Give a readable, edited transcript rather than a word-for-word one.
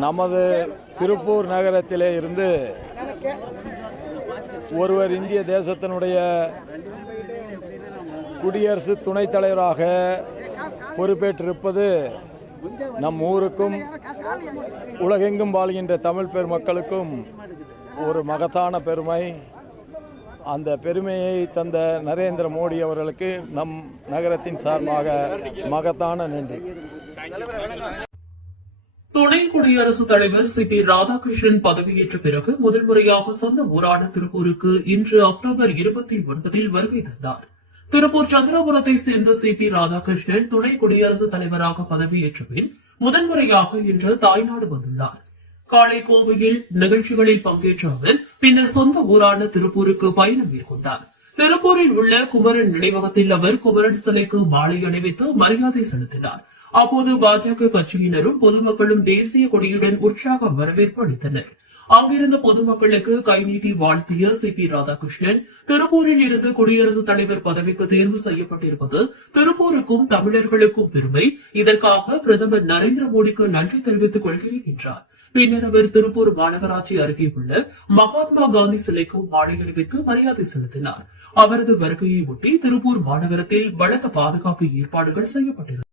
நமது திருப்பூர் நகரத்திலே இருந்து ஒருவர் இந்திய தேசத்தினுடைய குடியரசு துணைத் தலைவராக பொறுப்பேற்றிருப்பது நம் ஊருக்கும் உலகெங்கும் வாழ்கின்ற தமிழ் பெருமக்களுக்கும் ஒரு மகத்தான பெருமை. அந்த பெருமையை தந்த நரேந்திர மோடி அவர்களுக்கு நம் நகரத்தின் சார்பாக மகத்தான நன்றி. துணை குடியரசுத் தலைவர் சி.பி. ராதாகிருஷ்ணன் பதவியேற்ற பிறகு முதல் முறையாக சொந்த ஊரான திருப்பூருக்கு இன்று அக்டோபர் 29 வருகை தந்தார். திருப்பூர் சந்திரபுரத்தை சேர்ந்த சி.பி. ராதாகிருஷ்ணன் துணை குடியரசுத் தலைவராக பதவியேற்ற பின் முதன்முறையாக இன்று தாய்நாடு வந்துள்ளார். காலை கோவையில் நிகழ்ச்சிகளில் பங்கேற்ற அவர் பின்னர் சொந்த ஊரான திருப்பூருக்கு பயணம் மேற்கொண்டார். திருப்பூரில் உள்ள குமரன் நினைவகத்தில் அவர் குமரன் சிலைக்கு மாலை அணிவித்து மரியாதை செலுத்தினார். அப்போது பாஜக கட்சியினரும் பொதுமக்களும் தேசிய கொடியுடன் உற்சாக வரவேற்பு அளித்தனர். அங்கிருந்த பொதுமக்களுக்கு கைநீட்டி வாழ்த்திய சி.பி. ராதாகிருஷ்ணன், திருப்பூரில் இருந்து குடியரசுத் தலைவர் பதவிக்கு தேர்வு செய்யப்பட்டிருப்பது திருப்பூருக்கும் தமிழர்களுக்கும் பெருமை. இதற்காக பிரதமர் நரேந்திர மோடிக்கு நன்றி தெரிவித்துக் கொள்கிறேன் என்றார். பின்னர் அவர் திருப்பூர் மாநகராட்சி அருகே உள்ள மகாத்மா காந்தி சிலைக்கு மாலை அணிவித்து மரியாதை செலுத்தினார். அவரது வருகையை ஒட்டி திருப்பூர் மாநகரத்தில் பலத்த பாதுகாப்பு ஏற்பாடுகள் செய்யப்பட்டிருந்தன.